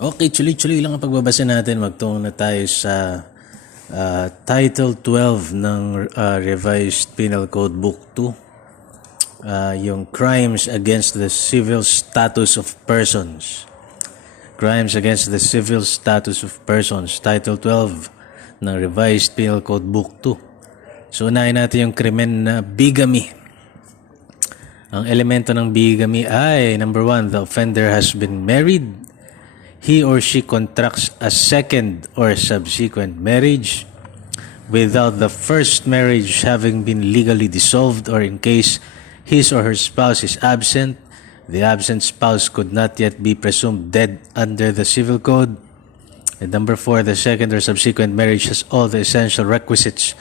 Okay, tuloy-tuloy lang ang pagbabasa natin. Magtungo na tayo sa Title 12 ng Revised Penal Code Book 2. Yung Crimes Against the Civil Status of Persons. Crimes Against the Civil Status of Persons. Title 12 ng Revised Penal Code Book 2. So, unahin natin yung krimen na bigamy. Ang elemento ng bigamy ay, number 1, the offender has been married. He or she contracts a second or subsequent marriage without the first marriage having been legally dissolved, or in case his or her spouse is absent, the absent spouse could not yet be presumed dead under the Civil Code. And number 4, the second or subsequent marriage has all the essential requisites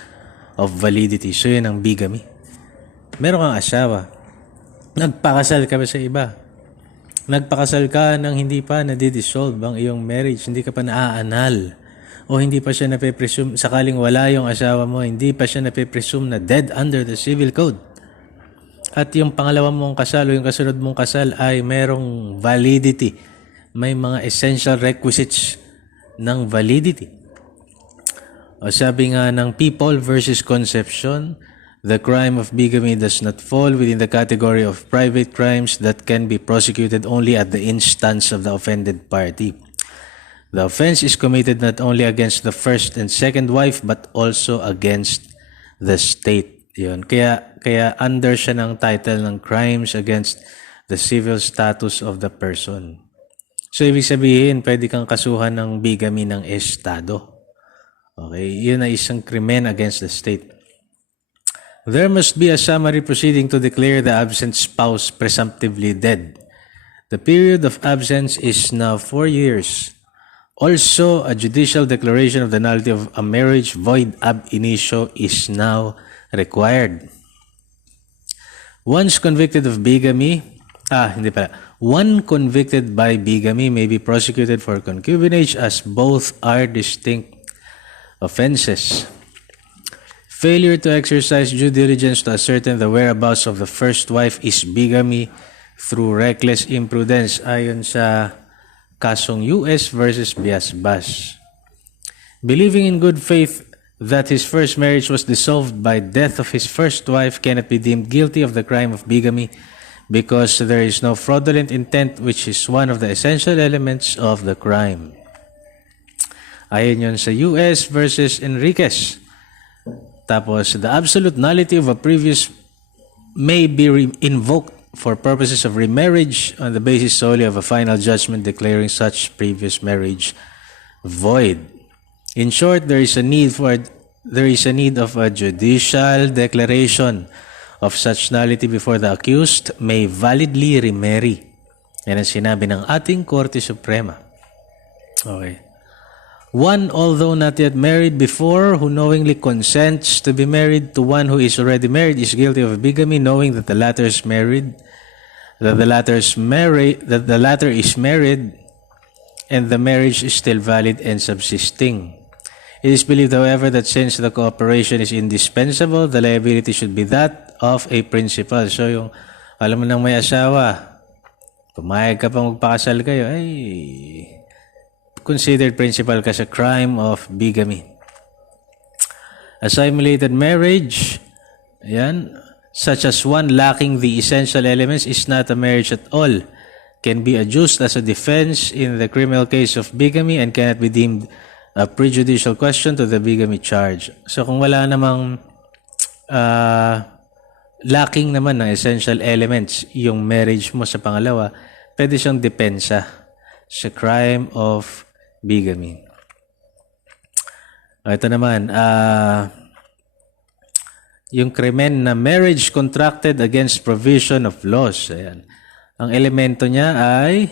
of validity. So yun ang bigamy. Meron kang asawa. Nagpakasal ka ba sa iba? Nagpakasal ka nang hindi pa nadidissolve ang iyong marriage, hindi ka pa naaanal, o hindi pa siya nape-presume, sakaling wala yung asawa mo, hindi pa siya nape-presume na dead under the Civil Code. At yung pangalawa mong kasal o yung kasunod mong kasal ay merong validity. May mga essential requisites ng validity. O sabi nga ng People versus Concepcion, the crime of bigamy does not fall within the category of private crimes that can be prosecuted only at the instance of the offended party. The offense is committed not only against the first and second wife but also against the state. Yun. Kaya under siya ng title ng Crimes Against the Civil Status of the Person. So ibig sabihin, pwede kang kasuhan ng bigamy ng estado. Okay, yun ay isang krimen against the state. There must be a summary proceeding to declare the absent spouse presumptively dead. The period of absence is now 4 years. Also, a judicial declaration of the nullity of a marriage void ab initio is now required. Once convicted of bigamy, one convicted by bigamy may be prosecuted for concubinage as both are distinct offenses. Failure to exercise due diligence to ascertain the whereabouts of the first wife is bigamy through reckless imprudence, ayon sa kasong US versus Biasbas. Believing in good faith that his first marriage was dissolved by death of his first wife cannot be deemed guilty of the crime of bigamy because there is no fraudulent intent, which is one of the essential elements of the crime. Ayon yun sa US versus Enriquez. Tapos, the absolute nullity of a previous may be invoked for purposes of remarriage on the basis solely of a final judgment declaring such previous marriage void. In short, there is a need of a judicial declaration of such nullity before the accused may validly remarry. Yan ang sinabi ng ating Korte Suprema. Okay. One, although not yet married before, who knowingly consents to be married to one who is already married is guilty of bigamy, knowing that the latter is married, and the marriage is still valid and subsisting. It is believed, however, that since the cooperation is indispensable, the liability should be that of a principal. So yung, alam mo nang may asawa, pumayag ka pang magpakasal kayo, ay considered principal ka sa crime of bigamy. A simulated marriage, such as one lacking the essential elements, is not a marriage at all, can be adduced as a defense in the criminal case of bigamy and cannot be deemed a prejudicial question to the bigamy charge. So kung wala namang lacking naman ng essential elements yung marriage mo sa pangalawa, pwede siyang depensa sa crime of bigamy. Ito naman, yung krimen na marriage contracted against provision of laws. Ayan. Ang elemento niya ay,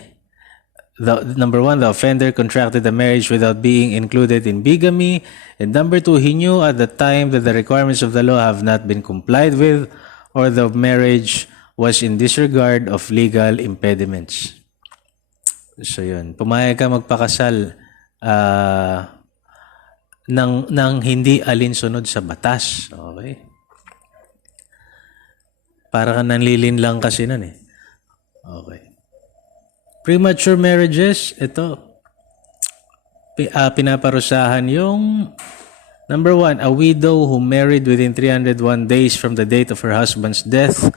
number 1, the offender contracted the marriage without being included in bigamy. And number 2, he knew at the time that the requirements of the law have not been complied with or the marriage was in disregard of legal impediments. So yun, pumayag ka magpakasal ng hindi alinsunod sa batas. Okay? Para ka nanlilin lang kasi nun eh. Okay. Premature marriages, ito, pinaparusahan yung number 1, a widow who married within 301 days from the date of her husband's death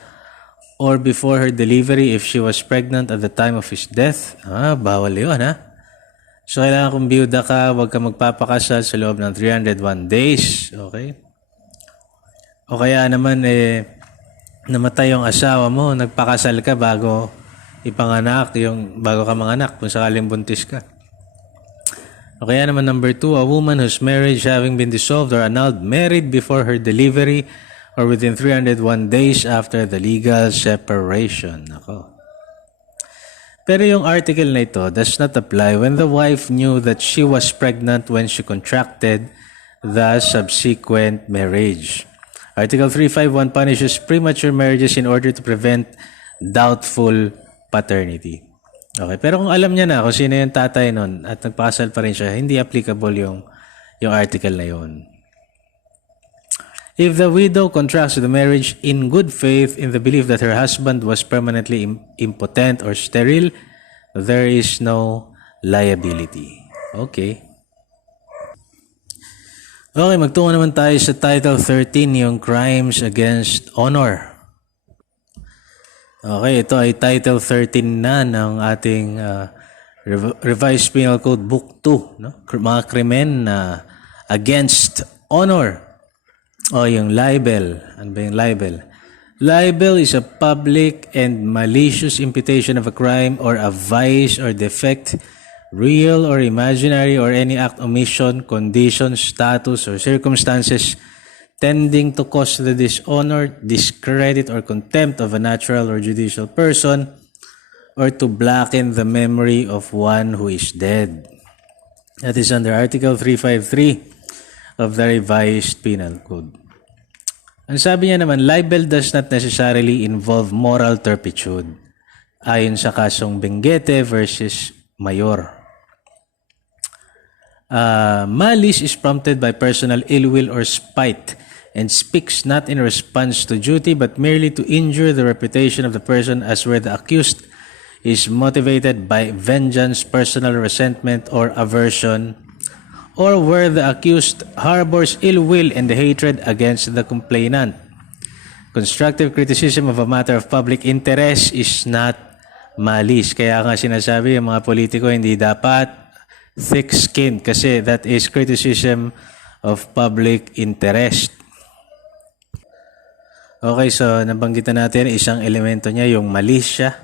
or before her delivery if she was pregnant at the time of his death. Bawal yun, ha? So, kailangan kung biyuda ka, huwag ka magpapakasal sa loob ng 301 days. Okay? O kaya naman, namatay yung asawa mo, nagpakasal ka bago ipanganak, bago ka manganak, kung sakaling buntis ka. O kaya naman number 2, a woman whose marriage having been dissolved or annulled, married before her delivery or within 301 days after the legal separation. Ako. Pero yung article na ito does not apply when the wife knew that she was pregnant when she contracted the subsequent marriage. Article 351 punishes premature marriages in order to prevent doubtful paternity. Okay, pero kung alam niya na kung sino yung tatay nun at nagpakasal pa rin siya, hindi applicable yung article na yun. If the widow contracts the marriage in good faith in the belief that her husband was permanently impotent or sterile, there is no liability. Okay. Okay, magtungo naman tayo sa Title 13, yung Crimes Against Honor. Okay, ito ay Title 13 na ng ating Revised Penal Code Book 2. No? Mga krimen na against honor. O yung libel. Ano ba yung libel? Libel is a public and malicious imputation of a crime or a vice or defect, real or imaginary, or any act, omission, condition, status, or circumstances tending to cause the dishonor, discredit, or contempt of a natural or judicial person, or to blacken the memory of one who is dead. That is under Article 353 of the Revised Penal Code. Ang sabi niya naman, libel does not necessarily involve moral turpitude, ayon sa kasong Benguete versus Mayor. Malice is prompted by personal ill will or spite and speaks not in response to duty but merely to injure the reputation of the person, as where the accused is motivated by vengeance, personal resentment, or aversion, or where the accused harbors ill will and hatred against the complainant. Constructive criticism of a matter of public interest is not malice. Kaya nga sinasabi yung mga politiko hindi dapat thick-skinned kasi that is criticism of public interest. Okay, so nabanggitan natin isang elemento niya, yung malice siya.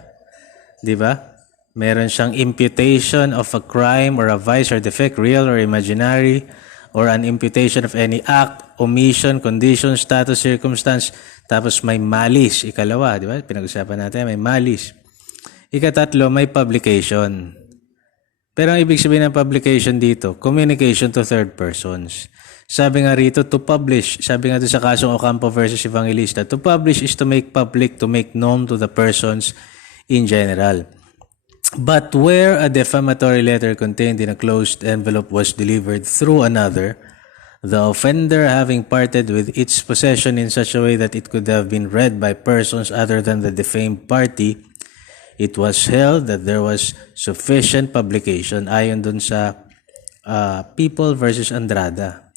Di ba? Meron siyang imputation of a crime or a vice or defect, real or imaginary, or an imputation of any act, omission, condition, status, circumstance. Tapos may malice. Ikalawa, di ba? Pinag-usapan natin, may malice. Ikatatlo, may publication. Pero ang ibig sabihin ng publication dito, communication to third persons. Sabi nga rito, to publish. Sabi nga doon sa kasong Ocampo versus Evangelista, to publish is to make public, to make known to the persons in general. But where a defamatory letter contained in a closed envelope was delivered through another, the offender having parted with its possession in such a way that it could have been read by persons other than the defamed party, it was held that there was sufficient publication ayon dun sa People versus Andrada.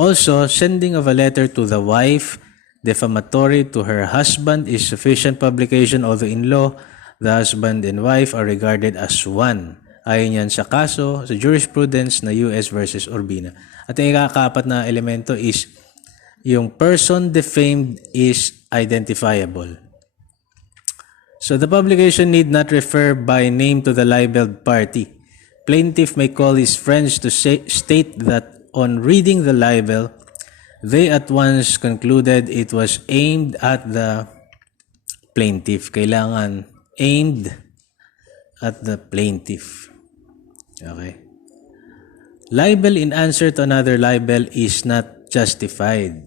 Also, sending of a letter to the wife defamatory to her husband is sufficient publication, although in law, the husband and wife are regarded as one. Ayon yan sa kaso, sa jurisprudence na US versus Urbina. At ang ikakapat na elemento is yung person defamed is identifiable. So the publication need not refer by name to the libeled party. Plaintiff may call his friends to state that on reading the libel, they at once concluded it was aimed at the plaintiff. Kailangan aimed at the plaintiff. Okay. Libel in answer to another libel is not justified.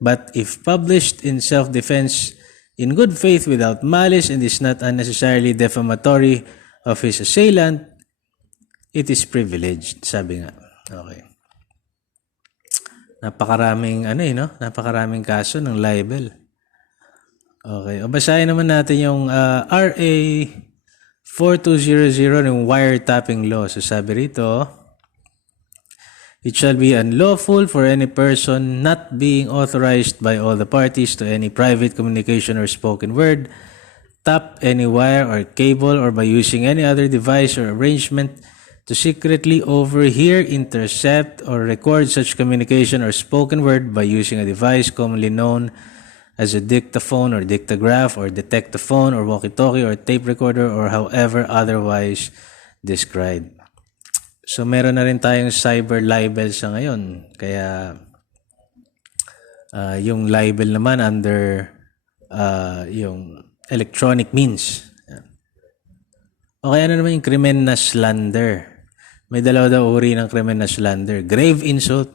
But if published in self-defense in good faith without malice and is not unnecessarily defamatory of his assailant, it is privileged. Sabi nga. Okay. Napakaraming napakaraming kaso ng libel. Okay, o basahin naman natin yung RA 4200 ng wiretapping law. So sabi rito, It shall be unlawful for any person not being authorized by all the parties to any private communication or spoken word, tap any wire or cable, or by using any other device or arrangement to secretly overhear, intercept, or record such communication or spoken word by using a device commonly known as a dictaphone or dictagraph or detectaphone or walkie-talkie or tape recorder or however otherwise described. So meron na rin tayong cyber libel sa ngayon. Kaya yung libel naman under yung electronic means. O kaya ano naman yung krimen na slander. May dalawa daw uri ng krimen na slander. Grave insult,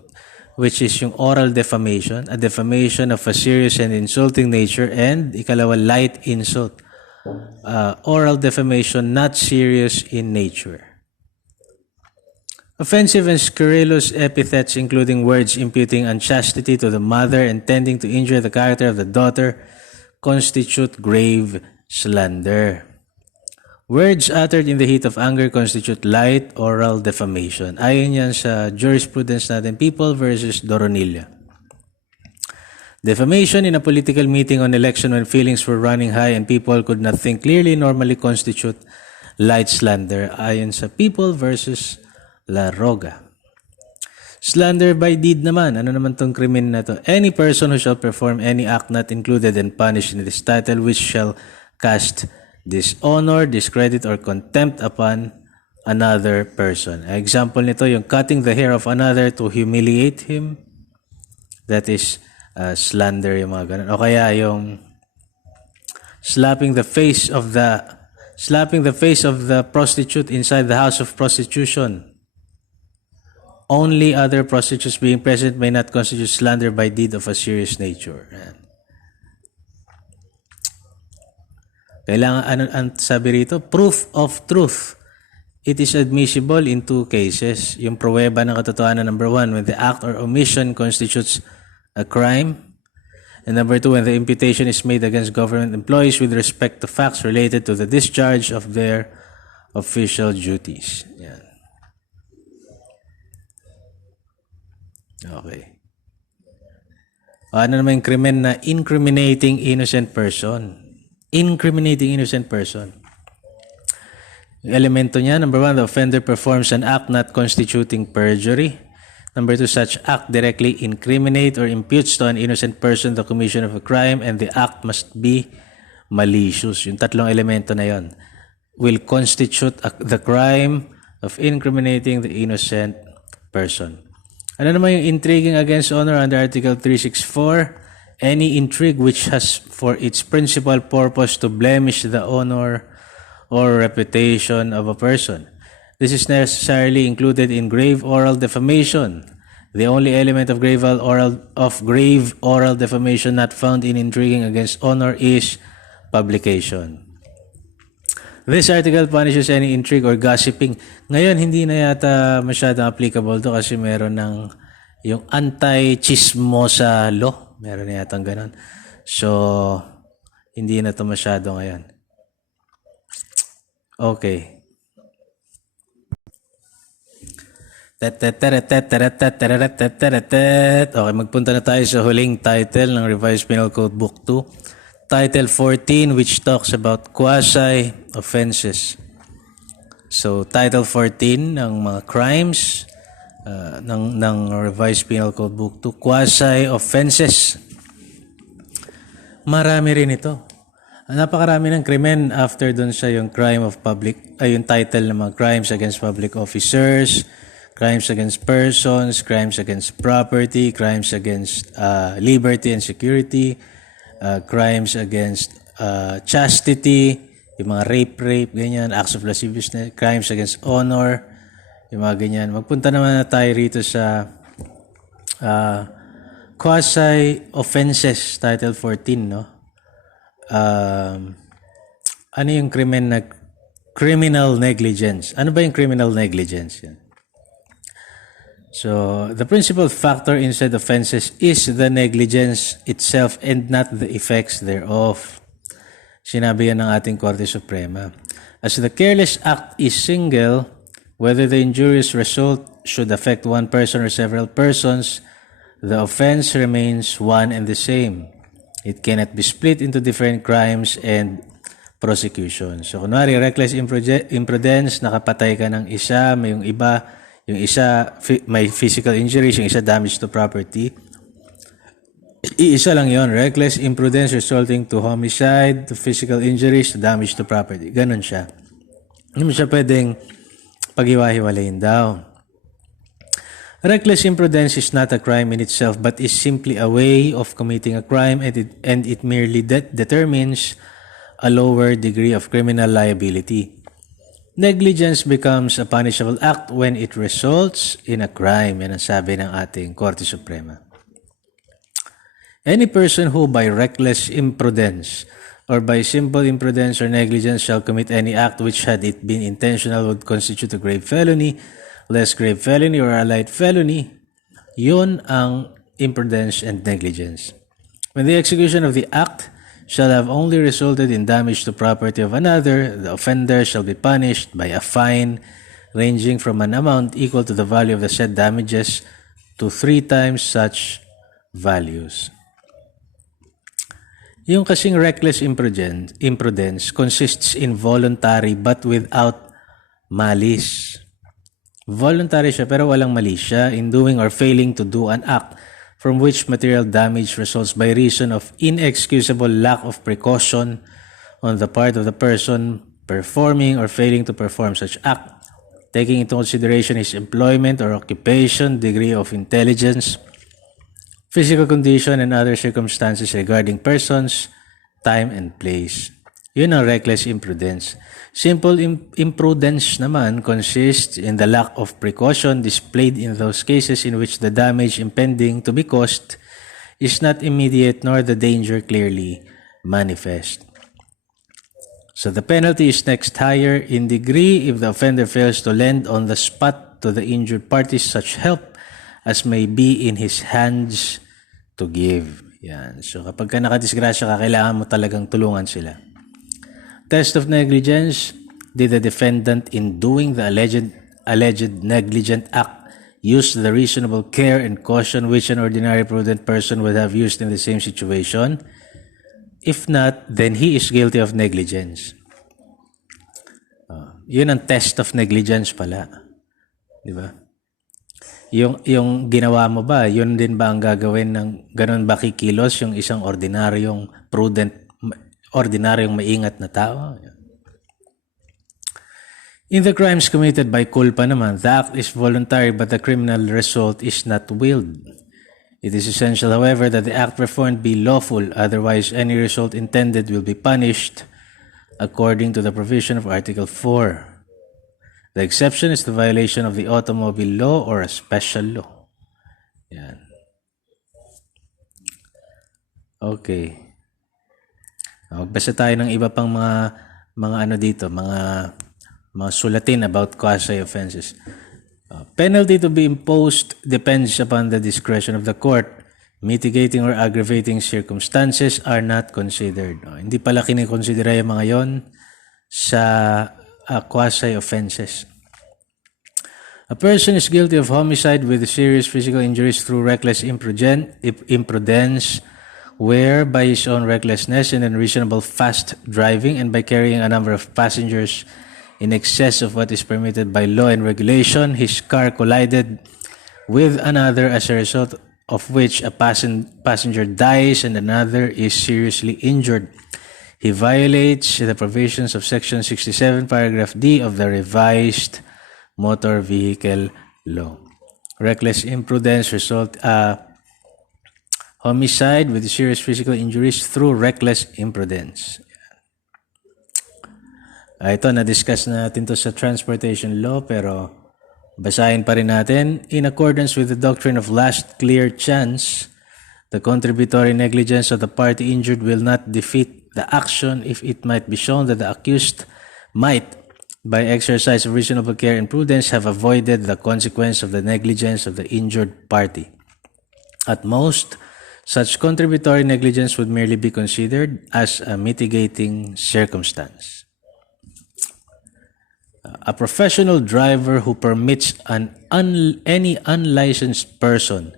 which is yung oral defamation, a defamation of a serious and insulting nature, and ikalawa, light insult, oral defamation not serious in nature. Offensive and scurrilous epithets, including words imputing unchastity to the mother and tending to injure the character of the daughter, constitute grave slander. Words uttered in the heat of anger constitute light oral defamation. Ayon yan sa jurisprudence natin, People versus Doronilla. Defamation in a political meeting on election when feelings were running high and people could not think clearly normally constitute light slander. Ayon sa People versus La Roga. Slander by deed naman. Ano naman tong krimen na to? Any person who shall perform any act not included and punished in this title which shall cast dishonor, discredit, or contempt upon another person. Example nito, yung cutting the hair of another to humiliate him. That is slander, yung mga ganun. O kaya yung slapping the face of the prostitute inside the house of prostitution. Only other prostitutes being present may not constitute slander by deed of a serious nature. Kailangan, ang sabi rito, proof of truth. It is admissible in two cases. Yung pruweba ng katotohanan, number 1, when the act or omission constitutes a crime. And number 2, when the imputation is made against government employees with respect to facts related to the discharge of their official duties. Yan. Okay. Ano naman yung krimen na incriminating innocent person? Incriminating innocent person. Yung elemento niya, number 1, the offender performs an act not constituting perjury. Number 2, such act directly incriminate or imputes to an innocent person the commission of a crime and the act must be malicious. Yung tatlong elemento na yon will constitute the crime of incriminating the innocent person. Ano naman yung intriguing against honor under Article 364? Any intrigue which has for its principal purpose to blemish the honor or reputation of a person. This is necessarily included in grave oral defamation. The only element of grave oral defamation not found in intriguing against honor is publication. This article punishes any intrigue or gossiping. Ngayon, hindi na yata masyadong applicable to kasi meron ng yung anti-chismosa law. Meron na yata ganun. So, hindi na to masyado ngayon. Okay. Okay, magpunta na tayo sa huling title ng Revised Penal Code Book 2. Title 14, which talks about quasi offenses. So, Title 14 ng mga crimes ng Revised Penal Code Book 2, quasi offenses. Marami rin ito. Napakarami ng krimen after dun sa yung crime of public, yung title ng mga crimes against public officers, crimes against persons, crimes against property, crimes against liberty and security, crimes against chastity, yung mga rape, ganyan, acts of lasciviousness, crimes against honor, yung mga ganyan. Magpunta naman na tayo rito sa quasi-offenses, Title 14, no? Ano yung krimen na criminal negligence? Ano ba yung criminal negligence? Yan. So, the principal factor in said offenses is the negligence itself and not the effects thereof. Sinabi yan ng ating Korte Suprema. As the careless act is single, Whether the injurious result should affect one person or several persons, the offense remains one and the same. It cannot be split into different crimes and prosecution. So, kunwari, reckless imprudence, nakapatay ka ng isa, may yung isa may physical injuries, yung isa damage to property. Iisa lang yon, reckless imprudence resulting to homicide, to physical injuries, to damage to property. Ganon siya. Hindi mo siya pwedeng paghiwa-hiwalayin daw. Reckless imprudence is not a crime in itself but is simply a way of committing a crime and it merely determines a lower degree of criminal liability. Negligence becomes a punishable act when it results in a crime. Yan ang sabi ng ating Korte Suprema. Any person who by reckless imprudence or by simple imprudence or negligence shall commit any act which had it been intentional would constitute a grave felony, less grave felony, or a light felony, yun ang imprudence and negligence. When the execution of the act shall have only resulted in damage to property of another, the offender shall be punished by a fine ranging from an amount equal to the value of the said damages to 3 times such values. Yung kasing reckless imprudence consists in voluntary but without malice. Voluntary siya pero walang mali siya in doing or failing to do an act from which material damage results by reason of inexcusable lack of precaution on the part of the person performing or failing to perform such act, taking into consideration his employment or occupation, degree of intelligence, physical condition, and other circumstances regarding persons, time, and place. Yun ang reckless imprudence. Simple imprudence naman consists in the lack of precaution displayed in those cases in which the damage impending to be caused is not immediate nor the danger clearly manifest. So the penalty is next higher in degree if the offender fails to lend on the spot to the injured party such help as may be in his hands to give. Yan. So kapag ka nakadisgrasya ka, kailangan mo talagang tulungan sila. Test of negligence. Did the defendant in doing the alleged negligent act use the reasonable care and caution which an ordinary prudent person would have used in the same situation? If not, then he is guilty of negligence. Yun ang test of negligence pala. Di ba? Yung ginawa mo ba, yun din ba ang gagawin ng ganun ba kikilos yung isang ordinaryong prudent, ordinaryong maingat na tao? In the crimes committed by culpa naman, the act is voluntary but the criminal result is not willed. It is essential, however, that the act performed be lawful, otherwise any result intended will be punished according to the provision of Article 4. The exception is the violation of the automobile law or a special law. Yan. Okay. Magbasa tayo ng iba pang mga ano dito, mga sulatin about quasi offenses. Penalty to be imposed depends upon the discretion of the court. Mitigating or aggravating circumstances are not considered. Hindi pala kinikonsidera yung mga yon sa quasi offenses. A person is guilty of homicide with serious physical injuries through reckless imprudence, where by his own recklessness and unreasonable fast driving and by carrying a number of passengers in excess of what is permitted by law and regulation, his car collided with another, as a result of which a passenger dies and another is seriously injured. He violates the provisions of Section 67, Paragraph D of the Revised Motor Vehicle Law. Reckless imprudence result homicide with serious physical injuries through reckless imprudence. Ito, na-discuss natin to sa transportation law, pero basahin pa rin natin. In accordance with the doctrine of last clear chance, the contributory negligence of the party injured will not defeat the action if it might be shown that the accused might, by exercise of reasonable care and prudence, have avoided the consequence of the negligence of the injured party. At most, such contributory negligence would merely be considered as a mitigating circumstance. A professional driver who permits any unlicensed person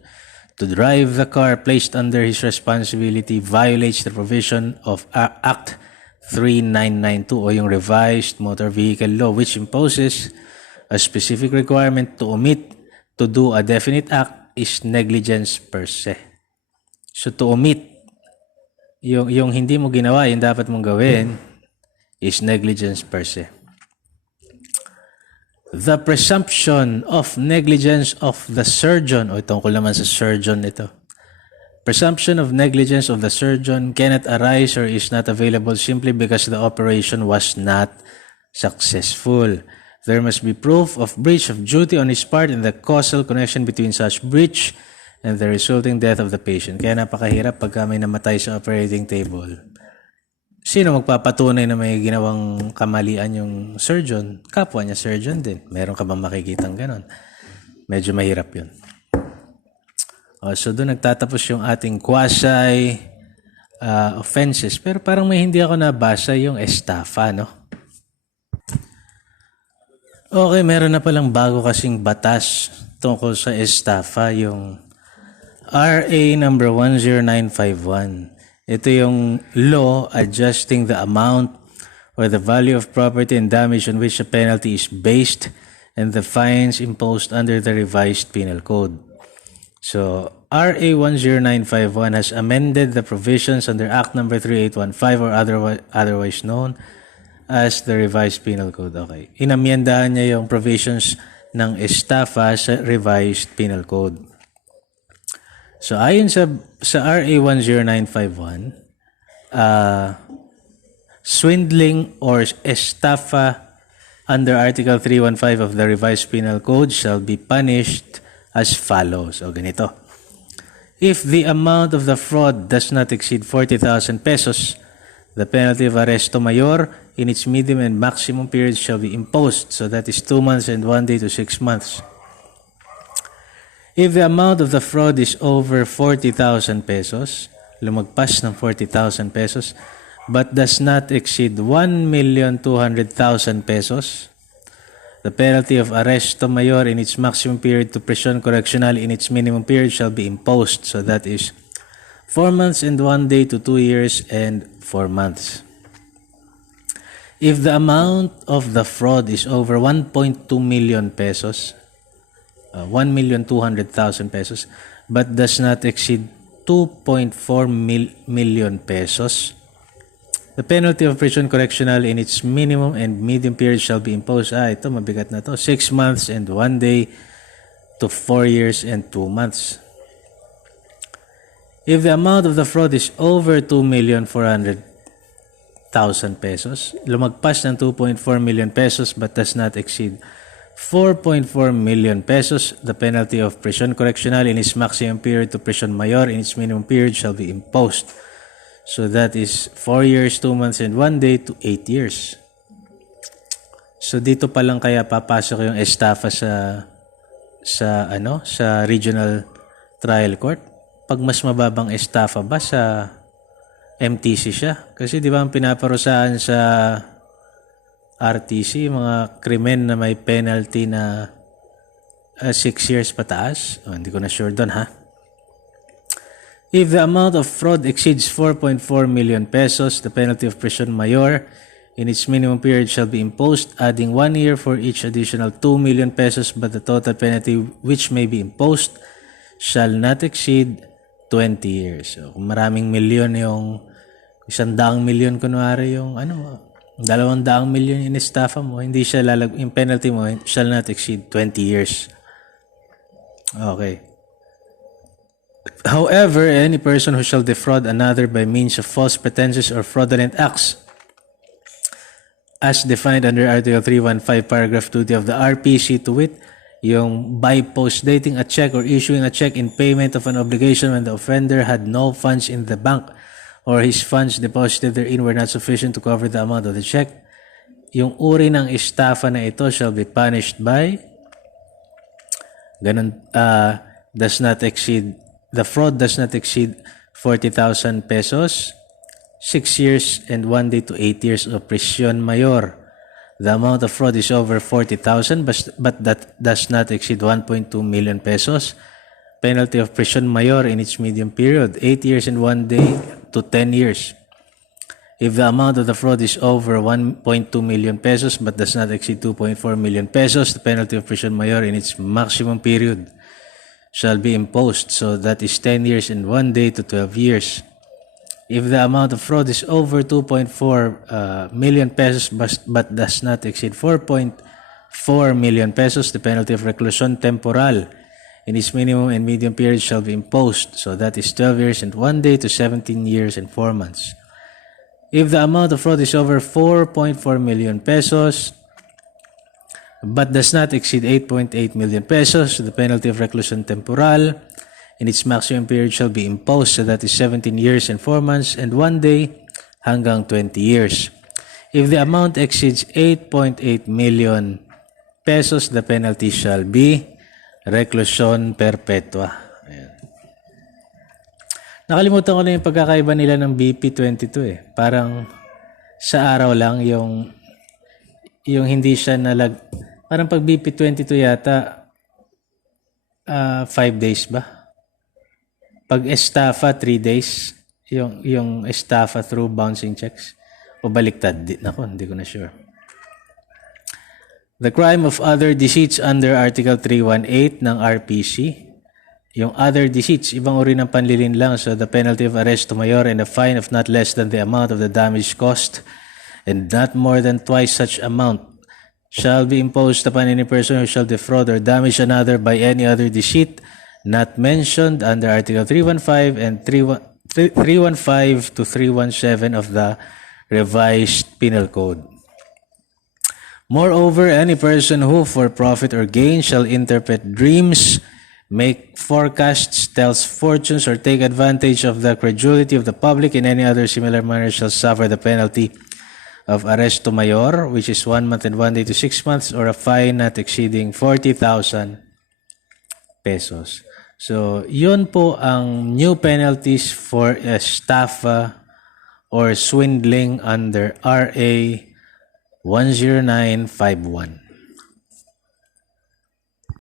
to drive the car placed under his responsibility violates the provision of Act 3992 o yung Revised Motor Vehicle Law, which imposes a specific requirement to omit to do a definite act is negligence per se. So to omit, yung hindi mo ginawa, yung dapat mong gawin, is negligence per se. The presumption of negligence of the surgeon, o tungkol naman sa surgeon ito. Presumption of negligence of the surgeon cannot arise or is not available simply because the operation was not successful. There must be proof of breach of duty on his part and the causal connection between such breach and the resulting death of the patient. Kaya napakahirap pagka may namatay sa operating table. Sino magpapatunay na may ginawang kamalian yung surgeon? Kapwa niya surgeon din. Meron ka bang makikitang ganon? Medyo mahirap yun. So doon nagtatapos yung ating quasi offenses. Pero parang may hindi ako nabasa yung estafa, no? Okay, meron na palang bago kasing batas tungkol sa estafa, yung RA number 10951. Ito yung law adjusting the amount or the value of property and damage on which a penalty is based and the fines imposed under the revised penal code. So, RA 10951 has amended the provisions under Act number 3815 or otherwise known as the revised penal code. Okay. Inamyendahan niya yung provisions ng estafa sa revised penal code. So, ayon sa RA 10951, swindling or estafa under Article 315 of the Revised Penal Code shall be punished as follows. O ganito. If the amount of the fraud does not exceed 40,000 pesos, the penalty of arresto mayor in its medium and maximum period shall be imposed. So that is 2 months and 1 day to 6 months. If the amount of the fraud is over 40,000 pesos, lumagpas ng 40,000 pesos, but does not exceed 1,200,000 pesos, the penalty of arresto mayor in its maximum period to prison correctional in its minimum period shall be imposed. So that is 4 months and 1 day to 2 years and 4 months. If the amount of the fraud is over 1.2 million pesos, 1,200,000 pesos, but does not exceed 2.4 million pesos, the penalty of prison correctional in its minimum and medium period shall be imposed. Ito mabigat na to. 6 months and 1 day to 4 years and 2 months. If the amount of the fraud is over 2,400,000 pesos, lumagpas ng 2.4 million pesos but does not exceed 4.4 million pesos, the penalty of prison correctional in its maximum period to prison mayor in its minimum period shall be imposed. So that is 4 years, 2 months, and 1 day to 8 years. So dito pa lang kaya papasok yung estafa sa regional trial court. Pag mas mababang estafa ba sa MTC siya? Kasi di ba ang pinaparusahan sa RTC, mga krimen na may penalty na 6 years pataas. Hindi ko na sure doon ha. If the amount of fraud exceeds 4.4 million pesos, the penalty of prison mayor in its minimum period shall be imposed, adding 1 year for each additional 2 million pesos, but the total penalty which may be imposed shall not exceed 20 years. So, kung maraming milyon yung 100 milyon kunwari yung 200 milyon in estafa mo, hindi siya yung penalty mo shall not exceed 20 years. Okay. However, any person who shall defraud another by means of false pretenses or fraudulent acts, as defined under Article 315, Paragraph 2 of the RPC, to wit, yung by post-dating a check or issuing a check in payment of an obligation when the offender had no funds in the bank or his funds deposited therein were not sufficient to cover the amount of the check, yung uri ng estafa na ito shall be punished by the fraud does not exceed 40,000 pesos, 6 years and 1 day to 8 years of prison mayor. The amount of fraud is over 40,000 but that does not exceed 1.2 million pesos. Penalty of prison mayor in its medium period, 8 years and 1 day to 10 years. If the amount of the fraud is over 1.2 million pesos but does not exceed 2.4 million pesos, the penalty of prison mayor in its maximum period shall be imposed. So that is 10 years and 1 day to 12 years. If the amount of fraud is over 2.4 million pesos but does not exceed 4.4 million pesos, the penalty of reclusion temporal in its minimum and medium period shall be imposed. So that is 12 years and 1 day to 17 years and 4 months. If the amount of fraud is over 4.4 million pesos but does not exceed 8.8 million pesos, the penalty of reclusion temporal in its maximum period shall be imposed. So that is 17 years and 4 months and 1 day hanggang 20 years. If the amount exceeds 8.8 million pesos, the penalty shall be reclusion perpetua. Ayan. Nakalimutan ko na yung pagkakaiba nila ng BP22 eh. Parang sa araw lang yung hindi siya parang pag BP22 yata 5 days ba? Pag estafa, 3 days. Yung estafa through bouncing checks. O baliktad. Nako, hindi ko na sure. The crime of other deceits under Article 318 ng RPC. Yung other deceits, ibang uri ng panlilin lang. So the penalty of arresto mayor and a fine of not less than the amount of the damage caused and not more than twice such amount shall be imposed upon any person who shall defraud or damage another by any other deceit not mentioned under Article 315 and 315 to 317 of the Revised Penal Code. Moreover, any person who for profit or gain shall interpret dreams, make forecasts, tells fortunes, or take advantage of the credulity of the public in any other similar manner shall suffer the penalty of arresto mayor, which is 1 month and 1 day to 6 months, or a fine not exceeding 40,000 pesos. So, yun po ang new penalties for estafa or swindling under RA 10951.